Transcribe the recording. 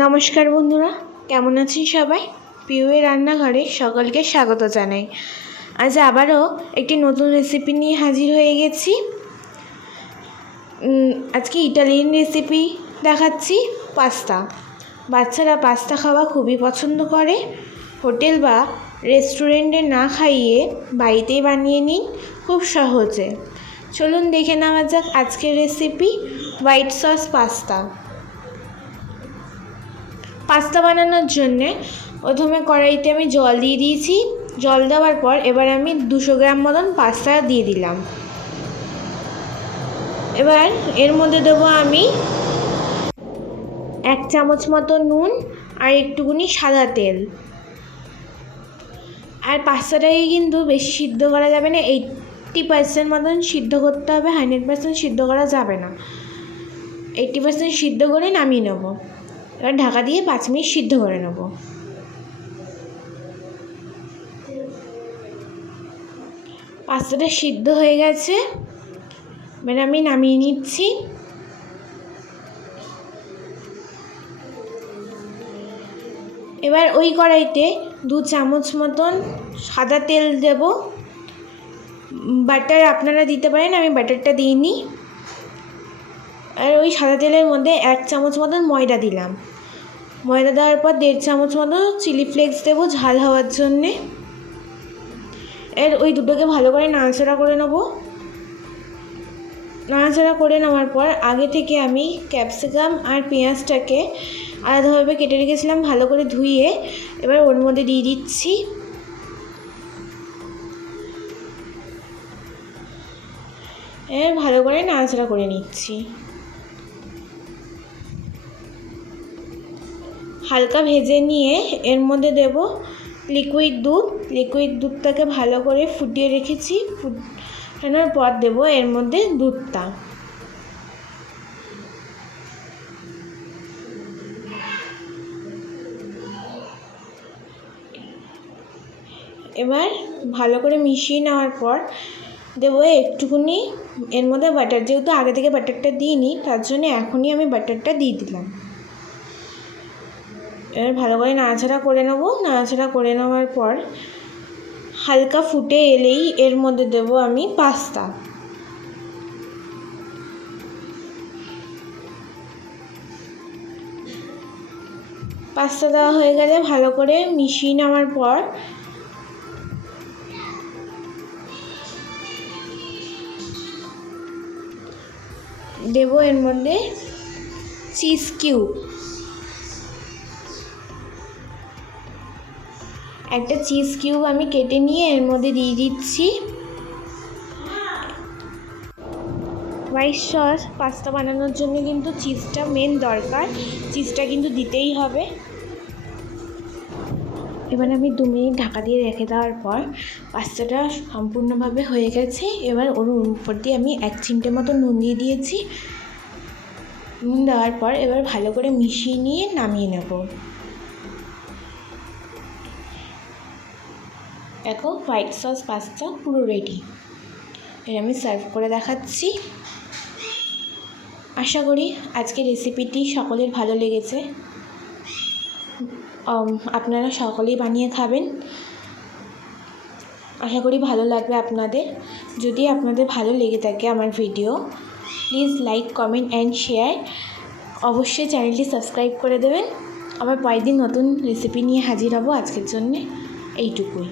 নমস্কার বন্ধুরা, কেমন আছেন সবাই? পিউয়ের রান্নাঘরে সকলকে স্বাগত জানাই। আজ আবারও একটি নতুন রেসিপি নিয়ে হাজির হয়ে গেছি। আজকে ইটালিয়ান রেসিপি দেখাচ্ছি, পাস্তা। বাচ্চারা পাস্তা খাওয়া খুবই পছন্দ করে। হোটেল বা রেস্টুরেন্টে না খাইয়ে বাড়িতেই বানিয়ে নিন খুব সহজে। চলুন দেখে নেওয়া যাক আজকের recipe, white sauce pasta. Pasta বানানোর জন্যে প্রথমে কড়াইতে আমি জল দিয়ে দিয়েছি। জল দেওয়ার পর এবার আমি 200 গ্রাম মতন পাস্তা দিয়ে দিলাম। এবার এর মধ্যে দেবো আমি 1 চামচ মতো নুন আর একটুখানি সাদা তেল। আর পাস্তাটাকে কিন্তু বেশি সিদ্ধ করা যাবে না, 80% মতন সিদ্ধ করতে হবে, 100% সিদ্ধ করা যাবে না। 80% সিদ্ধ করে নামিয়ে নেব। এবার ঢাকা দিয়ে 5 মিনিট সিদ্ধ করে নেব। পাস্তাটা সিদ্ধ হয়ে গেছে, এবার আমি নামিয়ে নিচ্ছি। এবার ওই কড়াইতে 2 চামচ মতন সাদা তেল দেব। বাটার আপনারা দিতে পারেন, আমি বাটারটা দিইনি। আর ওই সাদা তেলের মধ্যে 1 চামচ মতন ময়দা দিলাম। ময়দা দেওয়ার পর 1.5 চামচ মতো চিলি ফ্লেক্স দেবো ঝাল হওয়ার জন্যে। ওই দুটোকে ভালো করে নাড়াচাড়া করে নেব। নাড়াচাড়া করে নেওয়ার পর আগে থেকে আমি ক্যাপসিকাম আর পেঁয়াজটাকে আলাদাভাবে কেটে রেখেছিলাম, ভালো করে ধুয়ে এবার ওর মধ্যে দিয়ে দিচ্ছি। এবার ভালো করে নাড়াচাড়া করে নিচ্ছি। হালকা ভেজে নিয়ে এর মধ্যে দেব লিকুইড দুধ। লিকুইড দুধটাকে ভালো করে ফুটিয়ে রেখেছি। ফুটানোর পর দেব এর মধ্যে দুধটা। এবার ভালো করে মিশিয়ে নেওয়ার পর দেবো একটুখানি এর মধ্যে বাটার। যেহেতু আগে থেকে বাটারটা দিইনি, তার জন্য এখনই আমি বাটারটা দিয়ে দিলাম। এবার ভালো করে নাড়াচাড়া করে নেব। নাড়াচাড়া করে নেওয়ার পর হালকা ফুটে এলেই এর মধ্যে দেব আমি পাস্তা। পাস্তা দেওয়া হয়ে গেলে ভালো করে মিশিয়ে নেওয়ার পর দেব এর মধ্যে চিজ কিউব। একটা চিজ কিউব আমি কেটে নিয়ে এর মধ্যে দিয়ে দিচ্ছি। হোয়াইট সস পাস্তা বানানোর জন্য কিন্তু চিজটা মেন দরকার, চিজটা কিন্তু দিতেই হবে। এবার আমি 2 মিনিট ঢাকা দিয়ে রেখে দেওয়ার পর পাস্তাটা সম্পূর্ণভাবে হয়ে গেছে। এবার ওর উপর দিয়ে আমি 1 চিমটে মতো নুন দিয়ে দিয়েছি। নুন দেওয়ার পর এবার ভালো করে মিশিয়ে নিয়ে নামিয়ে নেব। দেখো, হোয়াইট সস পাস্তা পুরো রেডি। এর আমি সার্ভ করে দেখাচ্ছি। আশা করি আজকের রেসিপিটি সকলের ভালো লেগেছে। আপনারা সকলেই বানিয়ে খাবেন। আশা করি ভালো লাগবে আপনাদের। যদি আপনাদের ভালো লেগে থাকে আমার video, please like, comment and share. অবশ্যই চ্যানেলটি সাবস্ক্রাইব করে দেবেন। আবার পরের দিন নতুন রেসিপি নিয়ে হাজির হব। আজকের জন্যে এইটুকুই।